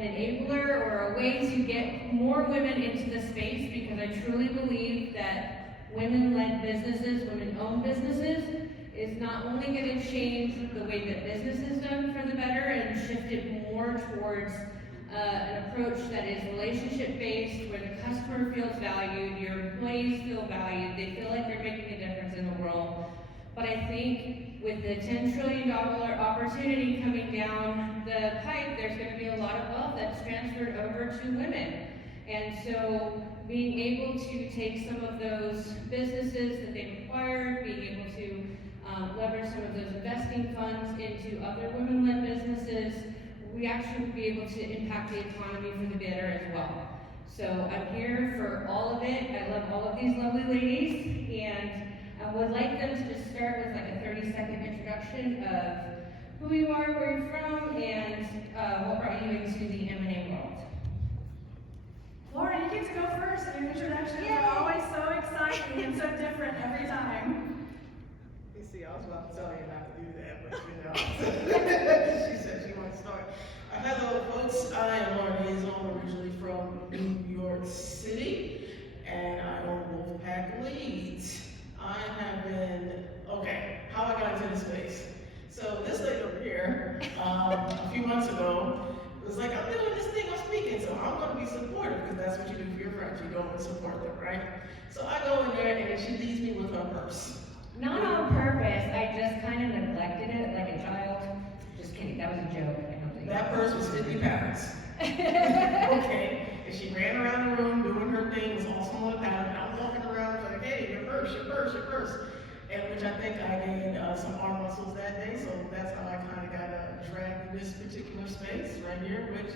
an enabler or a way to get more women into the space, because I truly believe that women-led businesses, women-owned businesses, is not only going to change the way that business is done for the better and shift it more towards an approach that is relationship-based, where the customer feels valued, your employees feel valued, they feel like they're making a difference in the world. But I think with the $10 trillion opportunity coming down the pipe, there's going to be a lot of wealth that's transferred over to women. And so being able to take some of those businesses that they've acquired, being able to leverage some of those investing funds into other women-led businesses, we actually will be able to impact the economy for the better as well. So I'm here for all of it. I love all of these lovely ladies, and I would like them to just start with like a 30-second introduction of who you are, where you're from, and what brought you into the M&A world. Laura, you get to go first. Your introductions are always so exciting and so different every time. You see, I was about to tell you not to do that, but you know, she said she wanted to start. Hello, folks. I am Laura Hazel, originally from New York City, and I own Wolfpack Leads. I have been, okay, how I got into this space. So this lady over here, a few months ago, was like, I'm doing this thing, I'm speaking, so I'm going to be supportive, because that's what you do for your friends. You don't support them, right? So I go in there, and she leaves me with her purse. Not on purpose, I just kind of neglected it like a child. Just kidding, that was a joke. I don't think that purse was 50 pounds. Okay, and she ran around the room doing her thing, was all small and pound, and I was walking around like, hey, your purse, your purse, your purse. And which I think I gained some arm muscles that day, so that's how I kind of got dragged in this particular space right here, which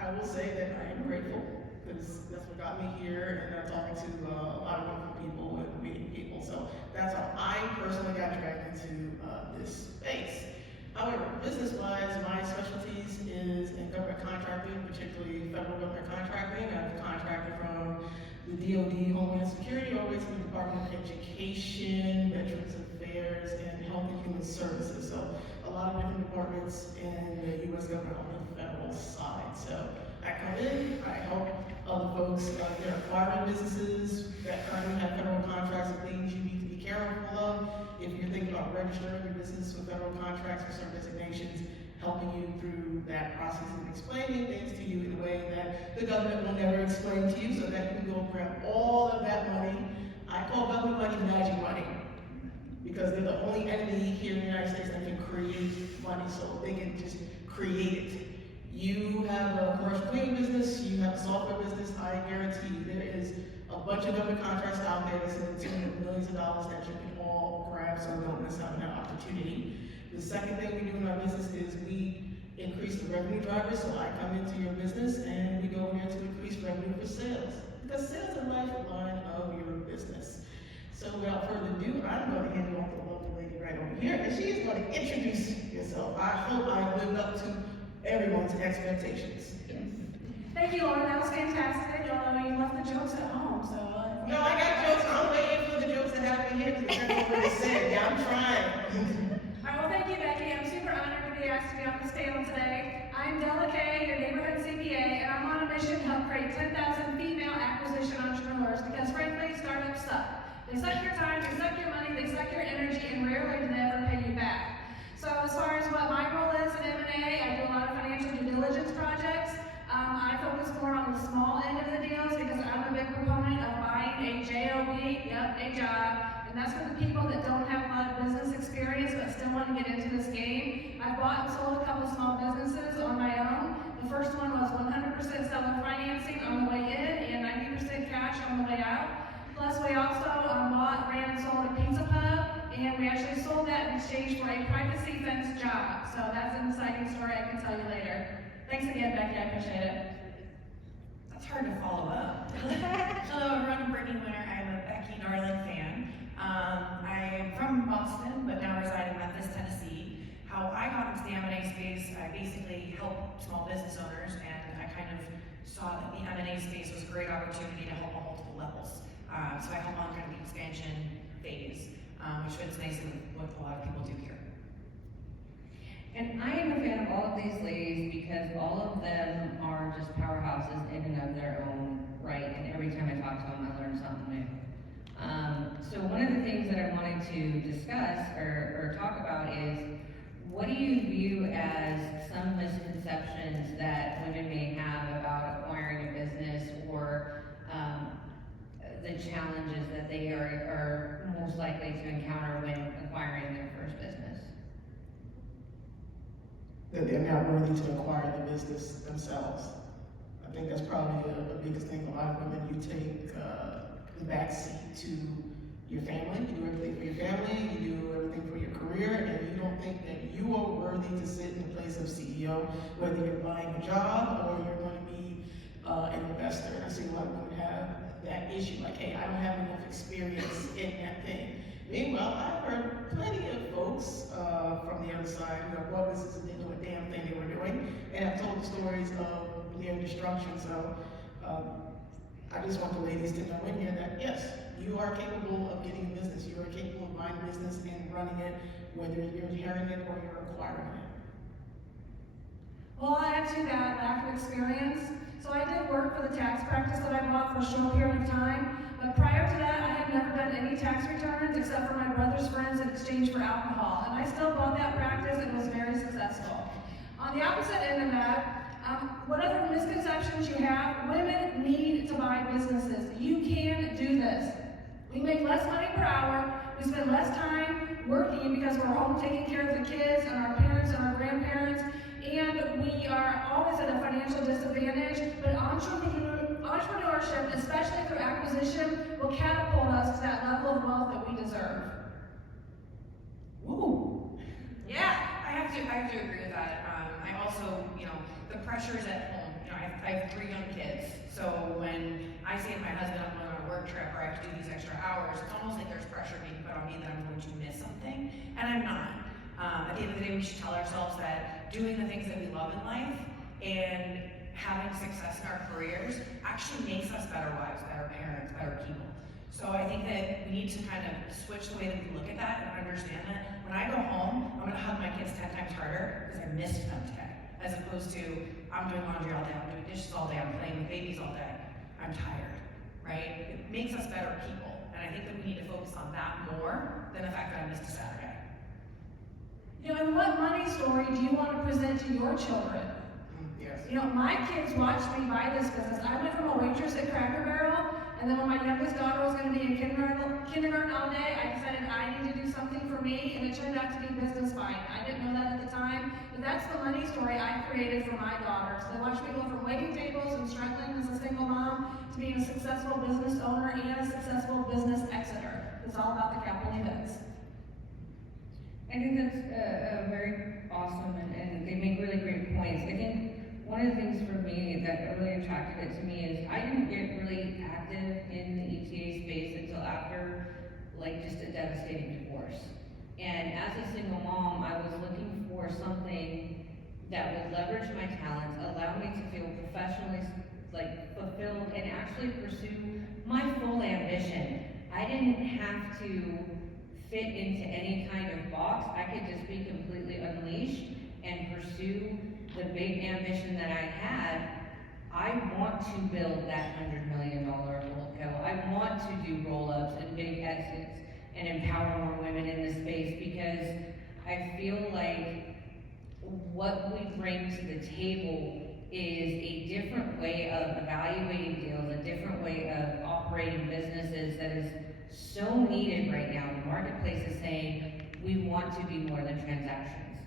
I will say that I am grateful, because that's what got me here, and I'm talking to a lot of wonderful people and meeting people. So that's how I personally got dragged into this space. However, business-wise, my specialties is in government contracting, particularly federal government contracting. I've contracted from the DoD, Homeland Security, all the way to the Department of Education, Veterans Affairs, and Health and Human Services. So a lot of different departments in the U.S. government on the federal side. So I come in, I help other folks that are acquiring businesses that currently have federal contracts and things you need to be careful of. If you're thinking about registering your business with federal contracts for certain designations, helping you through that process and explaining things to you in a way that the government will never explain to you, so that you can go grab all of that money. I call government money magic money, because they're the only entity here in the United States that can create money, so they can just create it. You have a commercial cleaning business, you have a software business, I guarantee you there is a bunch of government contracts out there that's in the tune of millions of dollars that you can all grab, so don't miss out on that opportunity. The second thing we do in our business is we increase the revenue drivers. So I come into your business and we go in there to increase revenue for sales, because sales is the lifeline of your business. So without further ado, I'm going to hand it off to the lovely lady right over here, and she is going to introduce herself. I hope I lived up to everyone's expectations. Yes. Thank you, Laura. That was fantastic. Y'all know you left the jokes at home, so. No, I got jokes. I'm waiting for the jokes to happen here because that's what they said. Yeah, I'm trying. All right, well, thank you, Becky. I'm super honored to be asked to be on this panel today. I'm Della, your neighborhood CPA, and I'm on a mission to help create 10,000 female acquisition entrepreneurs, because frankly, startups suck. They suck your time, they suck your money, they suck your energy, and rarely do they ever pay you back. So as far as what my role is in M&A, I do a lot of financial due diligence projects. I focus more on the small end of the deals, because I'm a big proponent of buying a job, a job, and that's for the people that don't have a lot of business experience but still want to get into this game. I've bought and sold a couple small businesses on my own. The first one was 100% seller financing on the way in and 90% cash on the way out. Plus, we also bought, ran, and sold a pizza pub, and we actually sold that in exchange for a privacy fence job. So that's an exciting story I can tell you later. Thanks again, Becky. I appreciate it. That's hard to follow up. Hello, everyone. I'm Brittany. I'm a Beki Darlin fan. I am from Boston, but now reside in Memphis, Tennessee. How I got into the M&A space, I basically help small business owners, and I kind of saw that the M&A space was a great opportunity to help on multiple levels. So I help on kind of the expansion phase, which fits nicely with what a lot of people do here. And I am a fan of all of these ladies because all of them are just powerhouses in and of their own right, and every time I talk to them, I learn something new. So one of the things that I wanted to discuss or talk about is, what do you view as some misconceptions that women may have about acquiring a business, or the challenges that they are most likely to encounter when acquiring their first business? That they're not worthy to acquire the business themselves. I think that's probably the biggest thing. A lot of women, you take the backseat to your family, you do everything for your family, you do everything for your career, and you don't think that you are worthy to sit in the place of CEO, whether you're buying a job or you're going to be an investor. And I see a lot of women have that issue, like, hey, I don't have enough experience in that thing. Meanwhile, I've heard plenty of folks from the other side who have bought businesses and didn't know a damn thing they were doing, and have told the stories of their destruction. So I just want the ladies to know in here that yes, you are capable of getting a business. You are capable of buying a business and running it, whether you're inheriting it or you're acquiring it. Well, I'll add to that lack of experience. So I did work for the tax practice that I bought for a short period of time, but prior to that, I had never done any tax returns except for my brother's friends in exchange for alcohol. And I still bought that practice and was very successful. On the opposite end of that, whatever misconceptions you have, women need to buy businesses. You can do this. We make less money per hour, we spend less time working because we're home taking care of the kids and our parents and our grandparents, and we are always at a financial disadvantage, but entrepreneurship, especially through acquisition, will catapult us to that level of wealth that we deserve. Woo! Yeah, I have to agree with that. I also, the pressures at home. I have 3 young kids, so when I say to my husband I'm going on a work trip or I have to do these extra hours, it's almost like there's pressure being put on me that I'm going to miss something, and I'm not. At the end of the day, we should tell ourselves that doing the things that we love in life and having success in our careers actually makes us better wives, better parents, better people. So I think that we need to kind of switch the way that we look at that and understand that when I go home, I'm gonna hug my kids 10 times harder because I missed them today, as opposed to I'm doing laundry all day, I'm doing dishes all day, I'm playing with babies all day. I'm tired, right? It makes us better people, and I think that we need to focus on that more than the fact that I missed a Saturday. And what money story do you want to present to your children? Yes. My kids watched me buy this business. I went from a waitress at Cracker Barrel, and then when my youngest daughter was going to be in kindergarten all day, I decided I need to do something for me, and it turned out to be business buying. I didn't know that at the time, but that's the money story I created for my daughters. They watched me go from waiting tables and struggling as a single mom to being a successful business owner and a successful business exiter. It's all about the capital events. I think that's very awesome, and they make really great points. I think one of the things for me that really attracted it to me is I didn't get really active in the ETA space until after, just a devastating divorce. And as a single mom, I was looking for something that would leverage my talents, allow me to feel professionally fulfilled, and actually pursue my full ambition. I didn't have to fit into any kind of box. I could just be completely unleashed and pursue the big ambition that I had. I want to build that $100 million holdco. I want to do roll-ups and big exits and empower more women in this space, because I feel like what we bring to the table is a different way of evaluating deals, a different way of operating businesses that is so needed right now. The marketplace is saying we want to be more than transactions.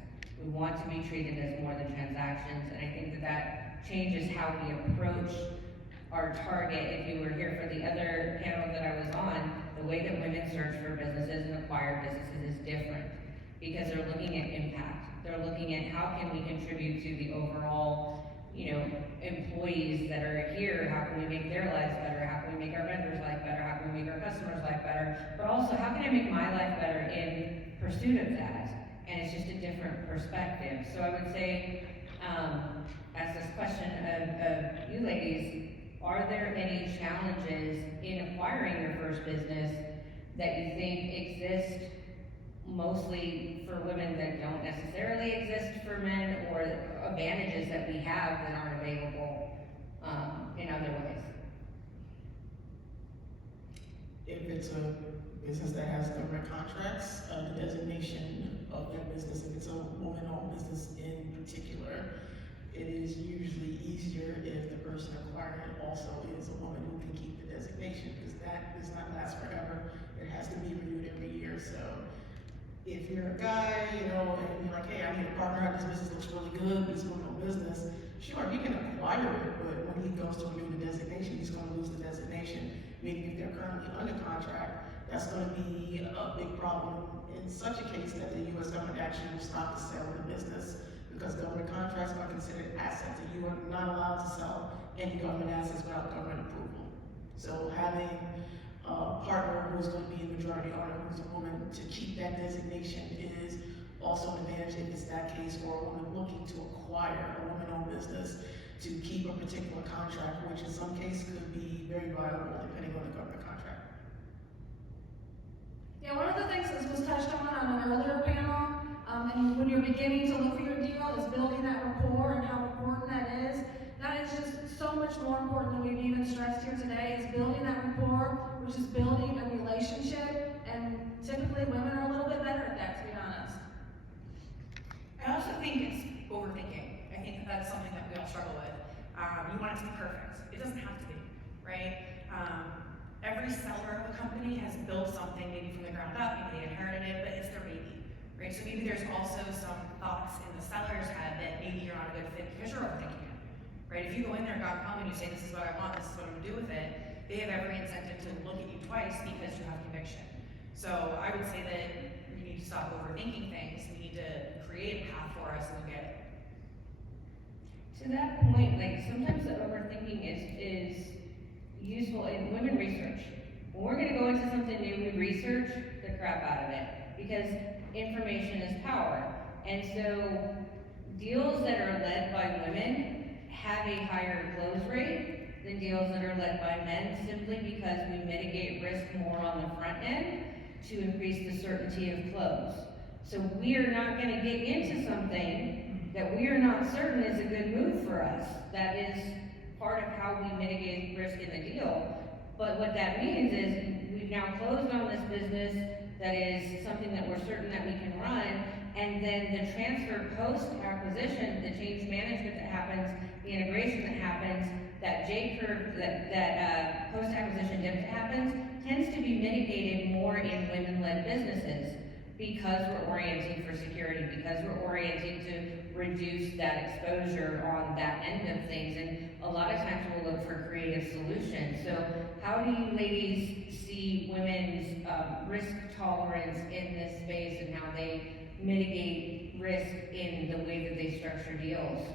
We want to be treated as more than transactions, and I think that changes how we approach our target. If you were here for the other panel that I was on, the way that women search for businesses and acquire businesses is different, because they're looking at impact. They're looking at how can we contribute to the overall, employees that are here. How can we make their lives better? How can we make our vendors' life better? How can we make our customers' life better? But also, how can I make my life better in pursuit of that? And it's just a different perspective. So I would say, ask this question of you ladies, are there any challenges in acquiring your first business that you think exist mostly for women that don't necessarily exist for men, or advantages that we have that aren't available, in other ways. If it's a business that has government contracts, the designation of that business, if it's a woman-owned business in particular, it is usually easier if the person acquiring it also is a woman who can keep the designation, because that does not last forever. It has to be renewed every year. So if you're a guy, and you're like, hey, I need a partner, this business looks really good, but it's woman-owned business, sure, he can acquire it, but when he goes to renew the designation, he's gonna lose the designation. Meaning if they're currently under contract, that's gonna be a big problem in such a case that the US government actually will stop the sale of the business, because government contracts are considered assets, and you are not allowed to sell any government assets without government approval. So having a partner who's gonna be a majority owner, who's a woman, to keep that designation is also an advantage if it's that case, or a woman looking to acquire a woman-owned business to keep a particular contract, which in some cases could be very viable depending on the government contract. Yeah, one of the things that was touched on an earlier panel, and when you're beginning to look for your deal, is building that rapport and how important that is. That is just so much more important than we've even stressed here today, is building that rapport, which is building a relationship, and typically women are a little bit better at that, to be honest. I also think it's overthinking. I think that's something that we all struggle with. You want it to be perfect. It doesn't have to be, right? Every seller of a company has built something maybe from the ground up, maybe they inherited it, but it's their baby, right? So maybe there's also some thoughts in the seller's head that maybe you're not a good fit because you're overthinking it, right? If you go in there, .com, and you say, this is what I want, this is what I'm gonna do with it, they have every incentive to look at you twice because you have conviction. So I would say that we need to stop overthinking things. We need to create a path for us and look at it. To that point, like, sometimes the overthinking is useful in women research. When we're gonna go into something new, we research the crap out of it, because information is power. And so deals that are led by women have a higher close rate than deals that are led by men, simply because we mitigate risk more on the front end to increase the certainty of close. So we are not gonna get into something that we are not certain is a good move for us. That is part of how we mitigate risk in the deal. But what that means is we've now closed on this business that is something that we're certain that we can run, and then the transfer post-acquisition, the change management that happens, the integration that happens, that J-curve, that post-acquisition dip that happens, tends to be mitigated more in women-led businesses, because we're orienting for security, because we're orienting to reduce that exposure on that end of things. And a lot of times we'll look for creative solutions. So how do you ladies see women's risk tolerance in this space, and how they mitigate risk in the way that they structure deals?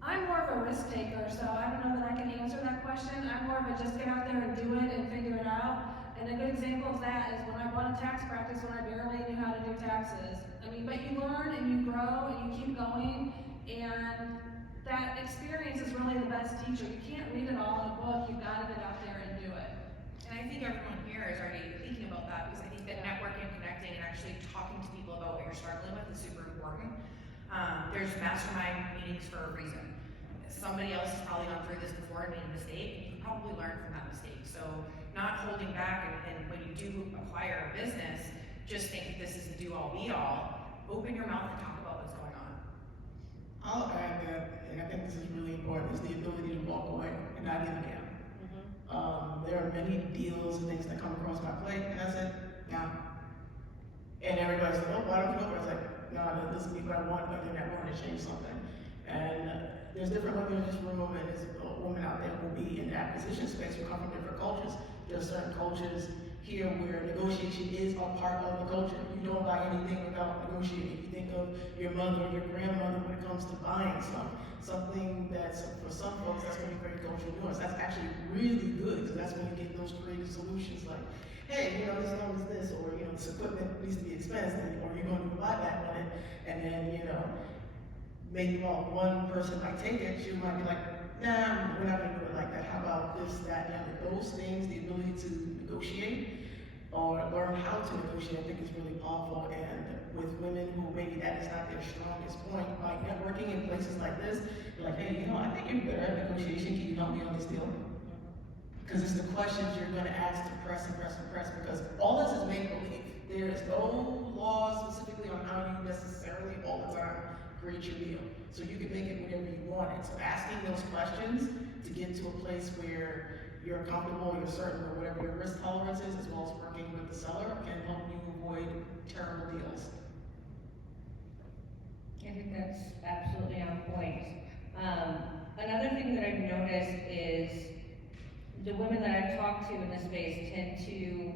I'm more of a risk taker, so I don't know that I can answer that question. I'm more of a just get out there and do it and figure it out. And a good example of that is when I bought a tax practice when I barely knew how to do taxes. I mean, but you learn and you grow and you keep going, and that experience is really the best teacher. You can't read it all in a book, you've got to get out there and do it. And I think everyone here is already thinking about that, because I think that networking, connecting, and actually talking to people about what you're struggling with is super important. There's mastermind meetings for a reason. Somebody else has probably gone through this before and made a mistake. You can probably learn from that mistake. So not holding back, and when you do acquire a business, just think this is the do-all, be-all. Open your mouth and talk about what's going on. I'll add that, and I think this is really important, is the ability to walk away and not give a damn. There are many deals and things that come across my plate, and I said, no. And everybody's like, oh, why don't you go? I was like, no, this is what I want, but they're not willing to change something. And there's different women in this room, and there's women out there who will be in the acquisition space who come from different cultures. There are certain cultures here where negotiation is a part of the culture. You don't buy anything without negotiating. If you think of your mother or your grandmother when it comes to buying something that's, for some folks, that's going to be very cultural nuance. That's actually really good, because that's when you get those creative solutions like, hey, this known as this, or, this equipment needs to be expensed, or you're going to buy back on it, and then, maybe one person might take it, she might be like, nah, we're not gonna do it like that. How about this, that, and the other? Those things, the ability to negotiate, or learn how to negotiate, I think is really powerful. And with women who maybe that is not their strongest point, by networking in places like this, you're like, hey, I think you're better at negotiation, can you help me on this deal? Because it's the questions you're gonna ask to press and press and press, because all this is make-believe. There is no law specifically on how you necessarily all the time create your deal. So you can make it whatever you want it. So asking those questions to get to a place where you're comfortable, you're certain of whatever your risk tolerance is, as well as working with the seller, can help you avoid terrible deals. I think that's absolutely on point. Another thing that I've noticed is the women that I've talked to in this space tend to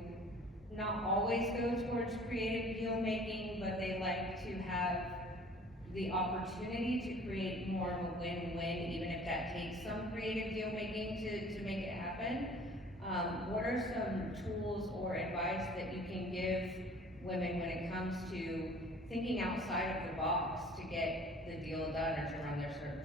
not always go towards creative deal making, but they like to have the opportunity to create more of a win-win, even if that takes some creative deal making to make it happen. What are some tools or advice that you can give women when it comes to thinking outside of the box to get the deal done or to run their search?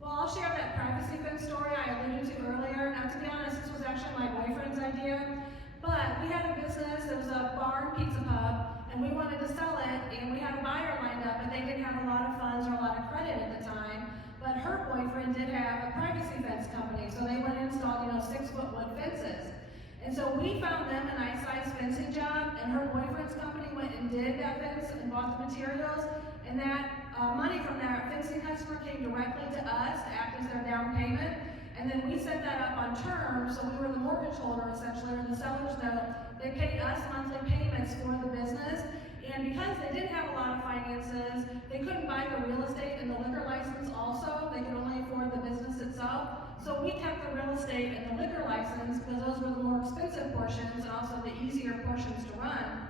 Well, I'll share that privacy fence story I alluded to earlier. Now, to be honest, this was actually my boyfriend's idea, but we had a business, it was a bar and pizza pub, and we wanted to sell it, and we had a buyer lined up, but they didn't have a lot of funds or a lot of credit at the time. But her boyfriend did have a privacy fence company, so they went and installed, 6-foot wood fences. And so we found them a nice sized fencing job, and her boyfriend's company went and did that fence and bought the materials, and that money from that fencing customer came directly to us to act as their down payment. And then we set that up on terms, so we were the mortgage holder essentially, or the seller's note. They paid us monthly payments for the business, and because they didn't have a lot of finances, they couldn't buy the real estate and the liquor license also. They could only afford the business itself. So we kept the real estate and the liquor license because those were the more expensive portions and also the easier portions to run.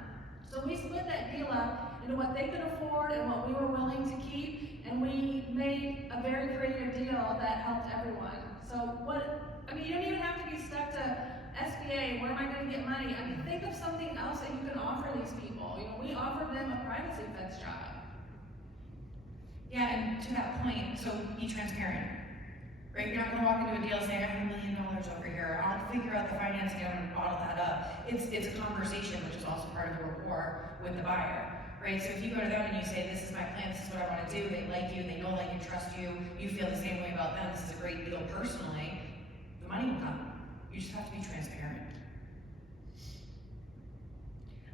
So we split that deal up into what they could afford and what we were willing to keep, and we made a very creative deal that helped everyone. So you don't even have to be stuck to SBA, where am I going to get money? Think of something else that you can offer these people. We offered them a privacy fence job. Yeah, and to that point, so be transparent, right? You're not gonna walk into a deal and say, I have $1 million over here, I'll figure out the financing, I'm gonna bottle that up. It's a conversation, which is also part of the rapport with the buyer, right? So if you go to them and you say, this is my plan, this is what I wanna do, they like you, they know, like, and trust you, you feel the same way about them, this is a great deal personally, the money will come. You just have to be transparent.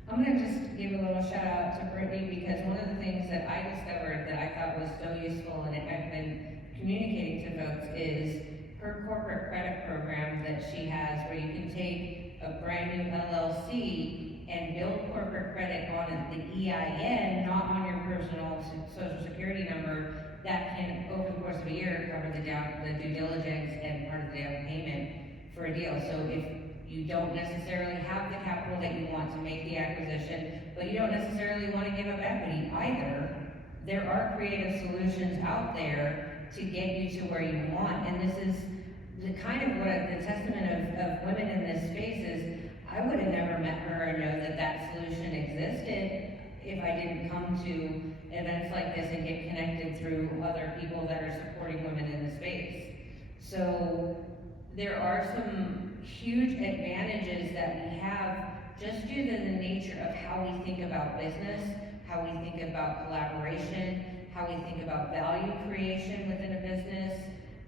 I'm gonna just give a little shout out to Brittany, because one of the things that I discovered that I thought was so useful and I've been communicating to folks is her corporate credit program that she has, where you can take a brand new LLC and build corporate credit on the EIN, not on your personal social security number, that can, over the course of a year, cover the due diligence and part of the down payment for a deal. So if you don't necessarily have the capital that you want to make the acquisition, but you don't necessarily want to give up equity either, there are creative solutions out there to get you to where you want. And this is the kind of what the testament of women in this space is. I would have never met her or know that solution existed if I didn't come to events like this and get connected through other people that are supporting women in the space. So there are some huge advantages that we have just due to the nature of how we think about business, how we think about collaboration, how we think about value creation within a business.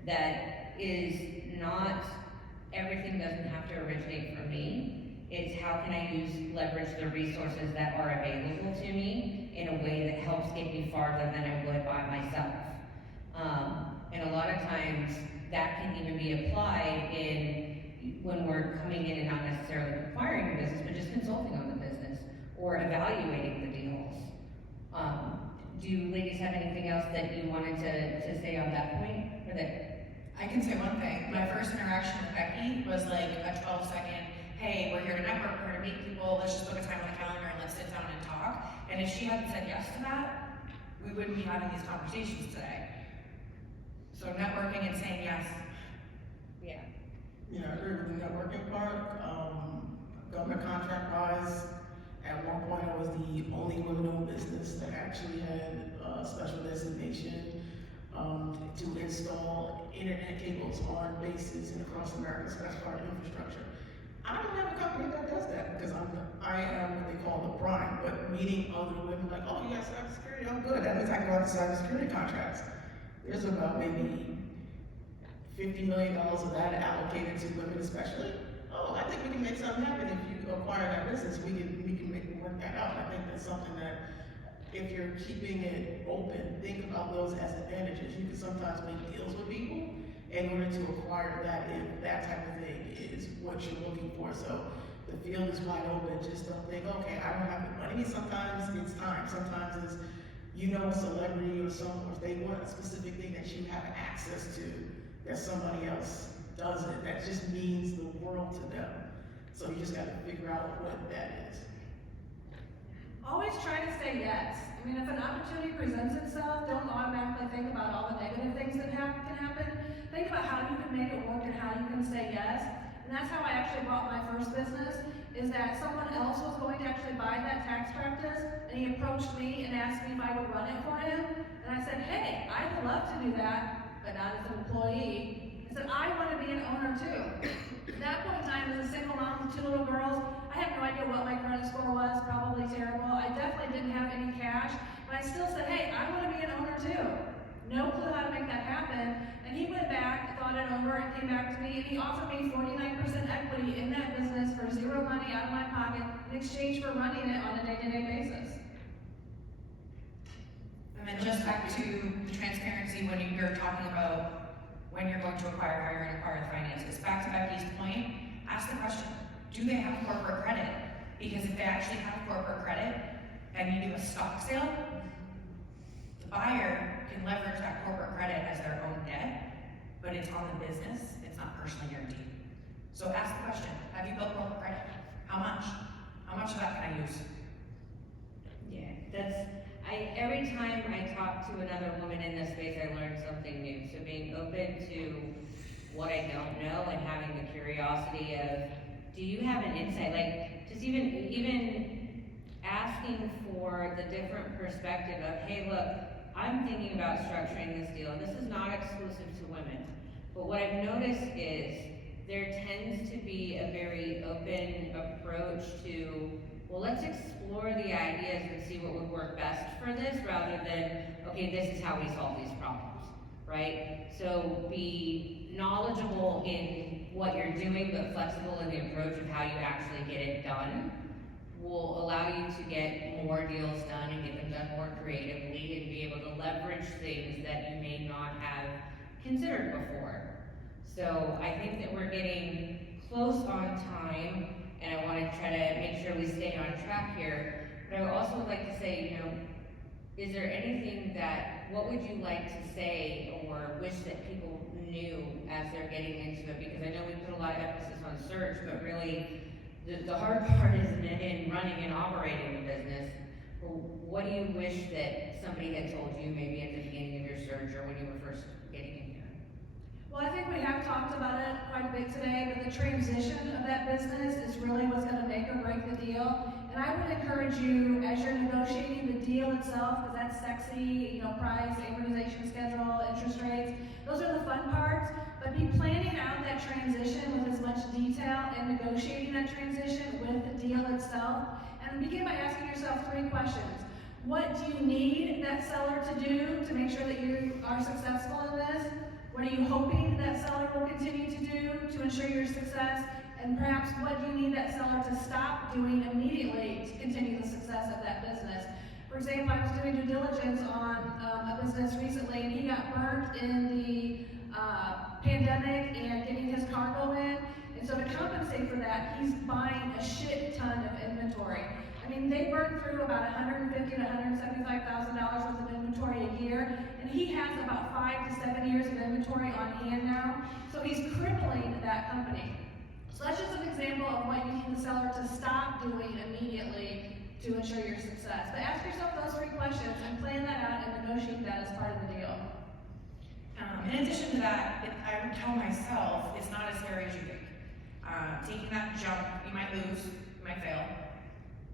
That is not, everything doesn't have to originate from me. It's how can I leverage the resources that are available to me in a way that helps get me farther than I would by myself. And a lot of times that can even be applied when we're coming in and not necessarily acquiring a business, but just consulting on the business or evaluating the deals. Do you ladies have anything else that you wanted to say on that point? Or that? I can say one thing. My first interaction with Beki was like a 12-second, hey, we're here to network, we're here to meet people, let's just book a time on the calendar and let's sit down and talk. And if she hadn't said yes to that, we wouldn't be having these conversations today. So networking and saying yes. Yeah. Yeah, I agree with the networking part. Government contract wise, at one point I was the only women-owned business that actually had special designation to install internet cables on bases and across America, so that's part of infrastructure. I don't have a company that does that because I am what they call the prime, but meeting other women like, oh, you got cybersecurity, I'm good. That means I can go out to cybersecurity contracts. There's about maybe $50 million of that allocated to women especially. Oh, I think we can make something happen if you acquire that business. We can work that out. I think that's something that if you're keeping it open, think about those as advantages. You can sometimes make deals with people in order to acquire that if that type of thing is what you're looking for. So the field is wide open. Just don't think, okay, I don't have the money. Sometimes it's time. Sometimes it's, you know, a celebrity or someone, if they want a specific thing that you have access to that somebody else doesn't. That just means the world to them. So you just gotta figure out what that is. Always try to say yes. I mean, if an opportunity presents itself, don't automatically think about all the negative things that can happen. Think about how you can make it work and how you can say yes. And that's how I actually bought my first business, is that someone else was going to actually buy that tax practice, and he approached me and asked me if I would run it for him. And I said, hey, I'd love to do that, but not as an employee. I said, I want to be an owner too. At that point in time, as a single mom with 2 little girls, I had no idea what my credit score was, probably terrible. I definitely didn't have any cash, but I still said, hey, I want to be an owner too. No clue how to make that happen. And he went back, thought it over, and came back to me, and he offered me 49% equity in that business for 0 money out of my pocket in exchange for running it on a day-to-day basis. And then just back to the transparency when you're talking about when you're going to acquire, how you're going to acquire the finances. Back to Becky's point, ask the question, do they have corporate credit? Because if they actually have corporate credit and you do a stock sale, the buyer can leverage that corporate credit as their own debt, but it's on the business, it's not personally guaranteed. So ask the question, have you built corporate credit? How much? How much of that can I use? Yeah, every time I talk to another woman in this space, I learn something new. So being open to what I don't know and having the curiosity of, do you have an insight? Like, just even asking for the different perspective of, hey, look, I'm thinking about structuring this deal. This is not exclusive to women. But what I've noticed is there tends to be a very open approach to, well, let's explore the ideas and see what would work best for this rather than, okay, this is how we solve these problems, right? So be knowledgeable in what you're doing, but flexible in the approach of how you actually get it done will allow you to get more deals done and get them done more creatively and be able to leverage things that you may not have considered before. So I think that we're getting close on time, and I want to try to make sure we stay on track here. But I would also like to say, you know, is there anything what would you like to say or wish that people knew as they're getting into it? Because I know we put a lot of emphasis on search, but really the hard part is in running and operating the business. What do you wish that somebody had told you maybe at the beginning of your search or when you were first getting in here? Well, I think we have talked about it quite a bit today, but the transition of that business is really what's going to make or break the deal. And I would encourage you, as you're negotiating the deal itself, because that's sexy, you know, price, amortization schedule, interest rates, those are the fun parts, but be planning out that transition with as much detail and negotiating that transition with the deal itself. And begin by asking yourself 3 questions. What do you need that seller to do to make sure that you are successful in this? What are you hoping that seller will continue to do to ensure your success? And perhaps what do you need that seller to stop doing immediately to continue the success of that business? For example, I was doing due diligence on a business recently, and he got burnt in the pandemic and getting his cargo in. And so to compensate for that, he's buying a shit ton of inventory. I mean, they burn through about $150,000 to $175,000 worth of inventory a year, and he has about 5 to 7 years of inventory on hand now. So he's crippling that company. So that's just an example of what you need the seller to stop doing immediately to ensure your success. But ask yourself those 3 questions and plan that out and negotiate that as part of the deal. In addition to that, I would tell myself it's not as scary as you think. Taking that jump, you might lose, you might fail.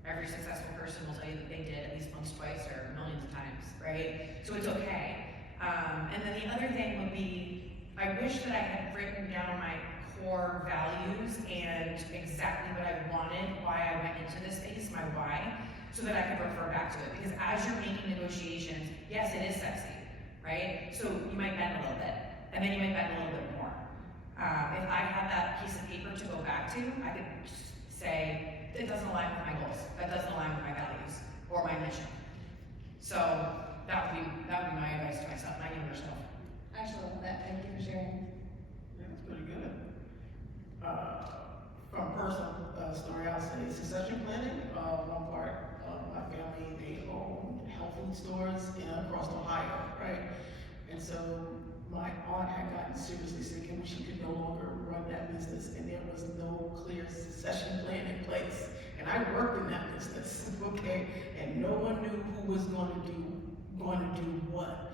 Every successful person will tell you that they did at least once, twice, or millions of times, right? So it's okay. And then the other thing would be, I wish that I had written down my core values and exactly what I wanted, why I went into this space, my why, so that I could refer back to it. Because as you're making negotiations, yes, it is sexy, right? So you might bend a little bit, and then you might bend a little bit more. If I had that piece of paper to go back to, I could say, it doesn't align with my goals, that doesn't align with my values, or my mission. So that would be my advice to myself, my younger self. I actually love that, thank you for sharing. Yeah, that's pretty good. From personal story, I'll say succession planning. One part of my family, they own health food stores across Ohio, right? And so my aunt had gotten seriously sick and she could no longer run that business, and there was no clear succession plan in place. And I worked in that business, okay? And no one knew who was going to do what.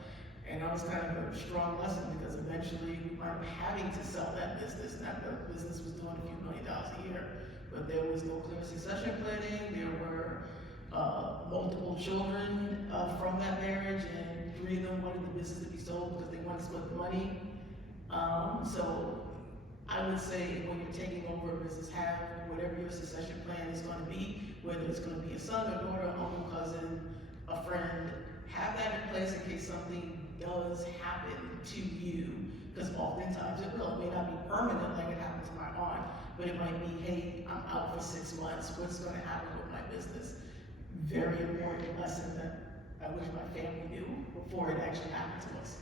And that was kind of a strong lesson, because eventually we wound up having to sell that business. That business was doing a few $1 million a year, but there was no clear succession planning. There were multiple children from that marriage, and 3 of them wanted the business to be sold because they wanted to split the money. So I would say when you're taking over a business, have whatever your succession plan is going to be, whether it's going to be a son, a daughter, uncle, cousin, a friend, have that in place in case something does happen to you, because oftentimes it will. It may not be permanent like it happened to my aunt, but it might be, hey, I'm out for 6 months, what's going to happen with my business? Very important lesson that I wish my family knew before it actually happened to us.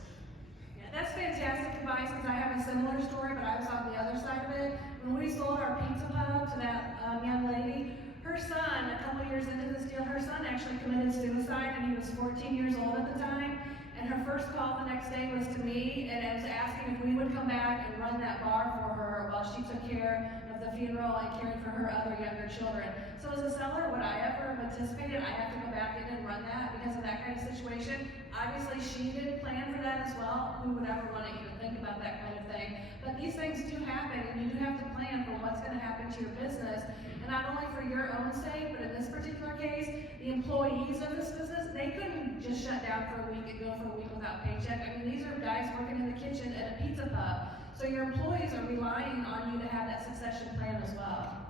Yeah, that's fantastic advice, because I have a similar story, but I was on the other side of it. When we sold our pizza pub to that young lady, her son, a couple years into this deal, her son actually committed suicide, and he was 14 years old at the time. And her first call the next day was to me, and it was asking if we would come back and run that bar for her while she took care of the funeral and caring for her other younger children. So as a seller, would I ever have anticipated I have to go back in and run that because of that kind of situation? Obviously, she didn't plan for that as well. Who would ever want to even think about that kind of thing? But these things do happen, and you do have to plan for what's going to happen to your business. And not only for your own sake, but in this particular case, the employees of this business, they couldn't just shut down for a week and go for a week without paycheck. I mean, these are guys working in the kitchen at a pizza pub. So your employees are relying on you to have that succession plan as well.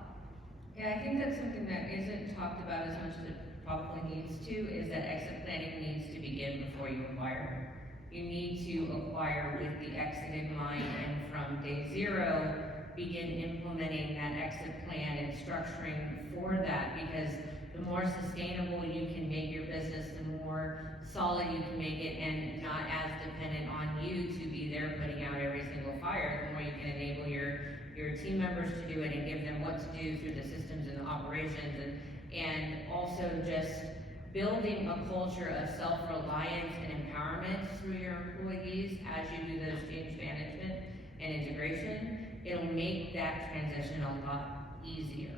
Yeah, I think that's something that isn't talked about as much as it probably needs to, is that exit planning needs to begin before you acquire. You need to acquire with the exit in mind, and from day 0, begin implementing that exit plan and structuring for that, because the more sustainable you can make your business, the more solid you can make it, and not as dependent on you to be there putting out every single fire, the more you can enable your team members to do it and give them what to do through the systems and the operations, and also just building a culture of self-reliance and empowerment through your employees as you do those change management and integration. It'll make that transition a lot easier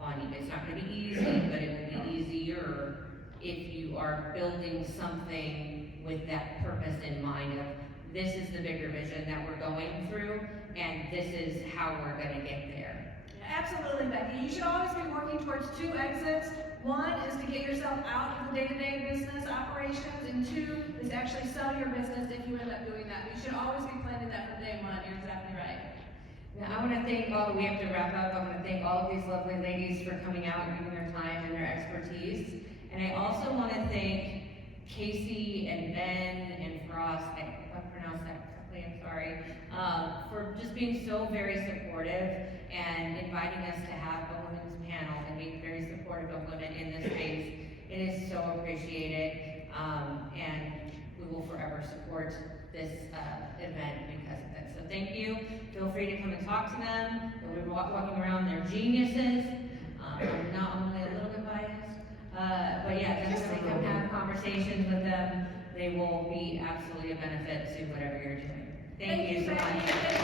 on you. It's not going to be easy, but it will be easier if you are building something with that purpose in mind of, this is the bigger vision that we're going through, and this is how we're going to get there. Absolutely, Becky. You should always be working towards 2 exits. 1 is to get yourself out of the day-to-day business operations, and 2 is to actually sell your business if you end up doing that. But you should always be planning that from day 1. You're exactly right. Now, I want to thank we have to wrap up. I want to thank all of these lovely ladies for coming out and giving their time and their expertise. And I also want to thank Casey and Ben and Frost, if I pronounced that correctly, I'm sorry, for just being so very supportive and inviting us to have a women's panel and being very supportive of women in this space. It is so appreciated, and we will forever support this event because of it. So thank you. Feel free to come and talk to them. They'll be walking around. They're geniuses. I'm not only a little bit biased, but yeah, definitely come have conversations with them. They will be absolutely a benefit to whatever you're doing. Thank you so much.